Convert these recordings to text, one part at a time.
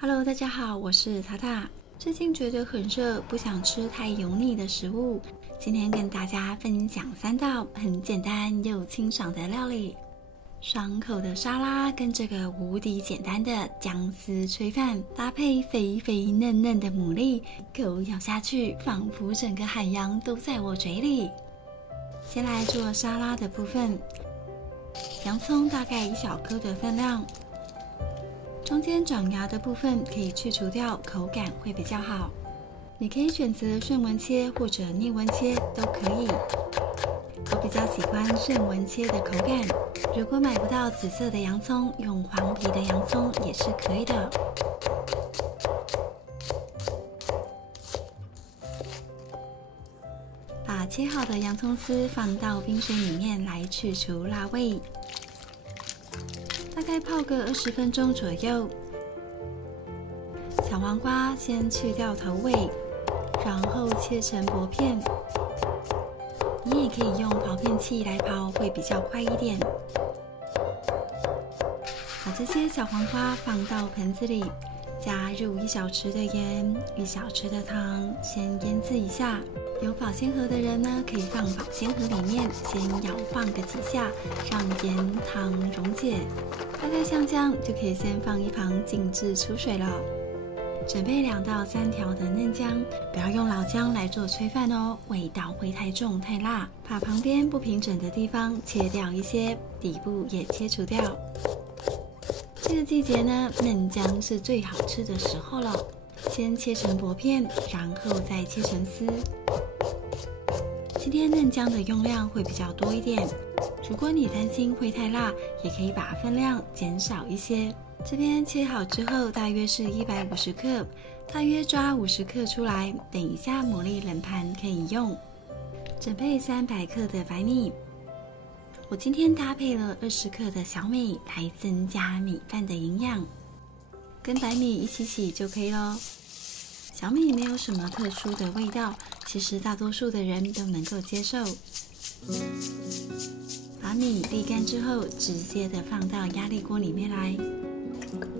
Hello， 大家好，我是塔塔。最近觉得很热，不想吃太油腻的食物。今天跟大家分享3道很简单又清爽的料理。爽口的沙拉跟这个无敌简单的姜丝炊饭，搭配肥肥嫩嫩的牡蛎，口咬下去，仿佛整个海洋都在我嘴里。先来做沙拉的部分，洋葱大概1小颗的分量。中间长芽的部分可以去除掉，口感会比较好。你可以选择顺纹切或者逆纹切都可以。我比较喜欢顺纹切的口感。如果买不到紫色的洋葱，用黄皮的洋葱也是可以的。把切好的洋葱丝放到冰水里面来去除辣味。大概泡个20分钟左右。小黄瓜先去掉头尾，然后切成薄片。你也可以用刨片器来刨，会比较快一点。把这些小黄瓜放到盆子里，加入1小匙的盐、1小匙的糖，先腌制一下。有保鲜盒的人呢，可以放保鲜盒里面，先摇晃个几下，让盐糖溶解。大概像这样，就可以先放一旁静置出水了。准备2到3条的嫩姜，不要用老姜来做炊饭哦，味道会太重太辣。把旁边不平整的地方切掉一些，底部也切除掉。这个季节呢，嫩姜是最好吃的时候了。先切成薄片，然后再切成丝。今天嫩姜的用量会比较多一点，如果你担心会太辣，也可以把分量减少一些。这边切好之后大约是150克，大约抓50克出来，等一下牡蛎冷盘可以用。准备300克的白米，我今天搭配了20克的小米来增加米饭的营养，跟白米一起洗就可以咯。小米没有什么特殊的味道，其实大多数的人都能够接受。把米沥干之后，直接的放到压力锅里面来，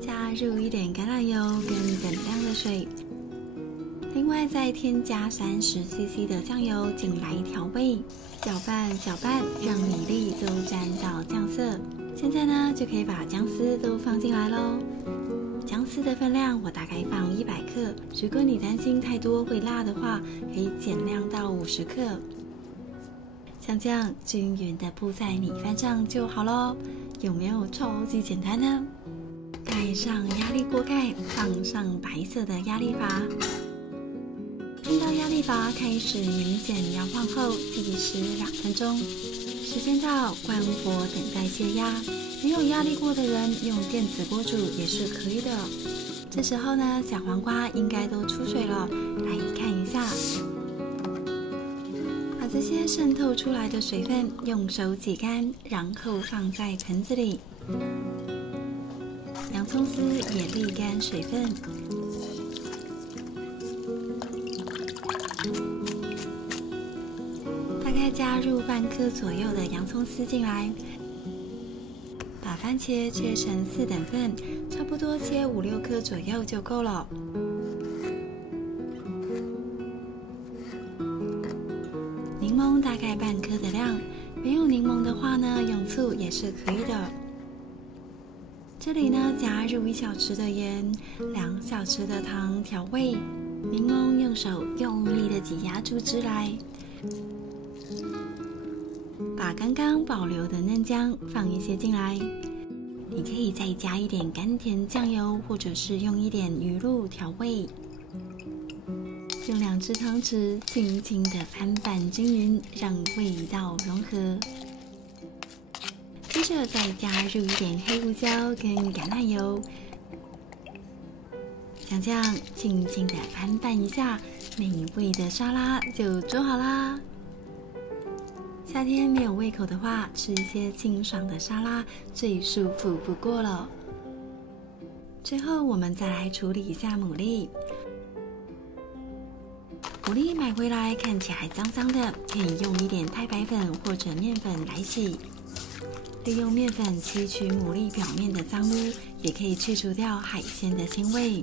加入一点橄榄油跟等量的水，另外再添加30cc 的酱油进来调味，搅拌搅拌，让米粒都沾到酱色。现在呢，就可以把姜丝都放进来咯。姜丝的分量我大概放100克，如果你担心太多会辣的话，可以减量到50克。像这样均匀的铺在米饭上就好咯，有没有超级简单呢？盖上压力锅盖，放上白色的压力阀。听到压力阀开始明显摇晃后，计时2分钟。时间到，关火等待泄压。没有压力锅的人用电子锅煮也是可以的。这时候呢，小黄瓜应该都出水了，来看一下。把这些渗透出来的水分用手挤干，然后放在盆子里。洋葱丝也沥干水分。大概加入半颗左右的洋葱丝进来。把番茄切成4等份，差不多切5-6颗左右就够了。柠檬大概半颗的量，没有柠檬的话呢，用醋也是可以的。这里呢，加入1小匙的盐，2小匙的糖调味。柠檬用手用力的挤压出汁来。把刚刚保留的嫩姜放一些进来，你可以再加一点甘甜酱油，或者是用一点鱼露调味。用2只汤匙轻轻的翻拌均匀，让味道融合。接着再加入一点黑胡椒跟橄榄油，像这样轻轻的翻拌一下，美味的沙拉就做好啦。夏天没有胃口的话，吃一些清爽的沙拉最舒服不过了。最后我们再来处理一下牡蛎。牡蛎买回来看起来脏脏的，可以用一点太白粉或者面粉来洗。利用面粉吸取牡蛎表面的脏污，也可以去除掉海鲜的腥味。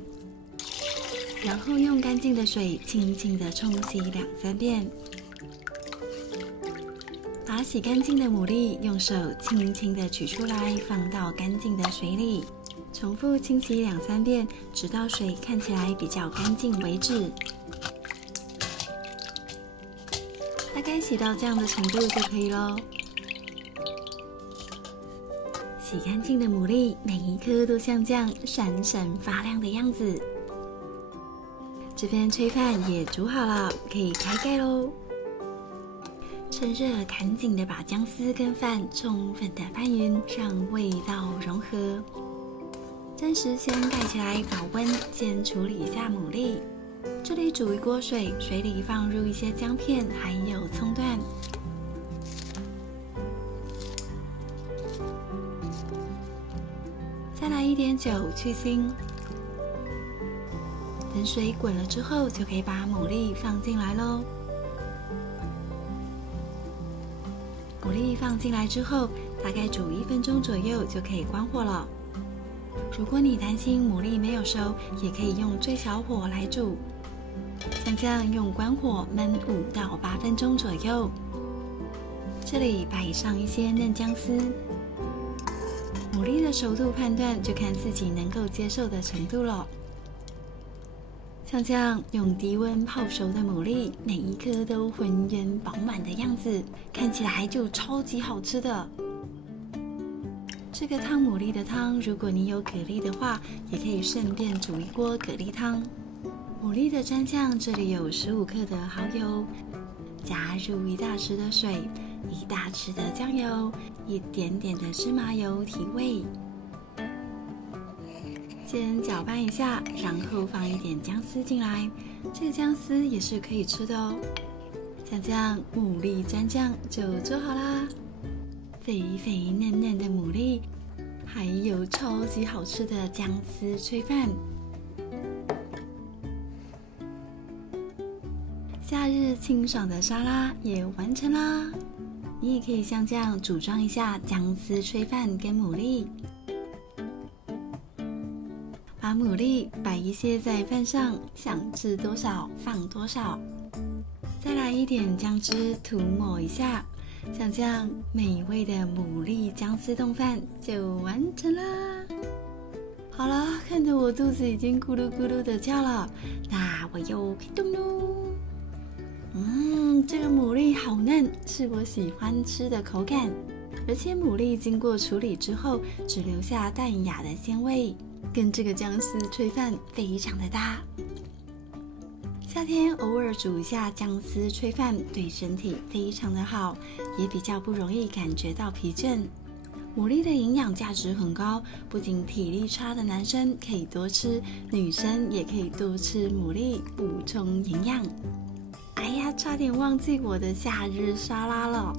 然后用干净的水轻轻的冲洗2-3遍。把洗干净的牡蛎用手轻轻的取出来，放到干净的水里，重复清洗2-3遍，直到水看起来比较干净为止。大概洗到这样的程度就可以咯。洗干净的牡蛎，每一颗都像这样闪闪发亮的样子。这边炊饭也煮好了，可以开盖咯。趁热赶紧的把姜丝跟饭充分的拌匀，让味道融合。暂时先盖起来保温，先处理一下牡蛎。这里煮一锅水，水里放入一些姜片，还有葱段。再来一点酒去腥。等水滚了之后，就可以把牡蛎放进来咯。牡蛎放进来之后，大概煮1分钟左右就可以关火了。如果你担心牡蛎没有熟，也可以用最小火来煮，像这样用关火焖5到8分钟左右。这里摆上一些嫩姜丝。牡蛎的熟度判断就看自己能够接受的程度了。像这样用低温泡熟的牡蛎，每一颗都浑圆饱满的样子，看起来就超级好吃的。这个汤牡蛎的汤，如果你有蛤蜊的话，也可以顺便煮一锅蛤蜊汤。牡蛎的蘸酱，这里有15克的蚝油，加入1大匙的水，1大匙的酱油，1点点的芝麻油提味。先搅拌一下，然后放一点姜丝进来，这个姜丝也是可以吃的哦。像这样牡蛎蘸酱就做好啦，肥肥嫩嫩的牡蛎，还有超级好吃的姜丝炊饭。夏日清爽的沙拉也完成啦，你也可以像这样组装一下姜丝炊饭跟牡蛎。把牡蛎摆一些在饭上，想吃多少放多少。再来一点姜汁涂抹一下，像这样美味的牡蛎姜丝冻饭就完成啦。好了，看得我肚子已经咕噜咕噜的叫了，那我又开动喽。这个牡蛎好嫩，是我喜欢吃的口感，而且牡蛎经过处理之后，只留下淡雅的鲜味。跟这个姜丝炊饭非常的搭。夏天偶尔煮一下姜丝炊饭，对身体非常的好，也比较不容易感觉到疲倦。牡蛎的营养价值很高，不仅体力差的男生可以多吃，女生也可以多吃牡蛎补充营养。哎呀，差点忘记我的夏日沙拉了。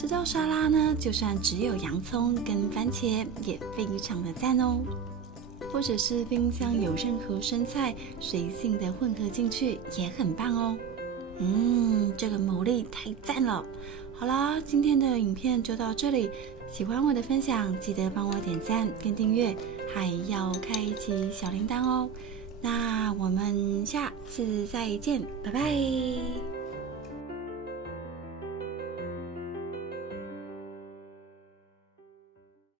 这道沙拉呢，就算只有洋葱跟番茄，也非常的赞哦。或者是冰箱有任何生菜，随性的混合进去也很棒哦。这个牡蛎太赞了。好啦，今天的影片就到这里。喜欢我的分享，记得帮我点赞跟订阅，还要开启小铃铛哦。那我们下次再见，拜拜。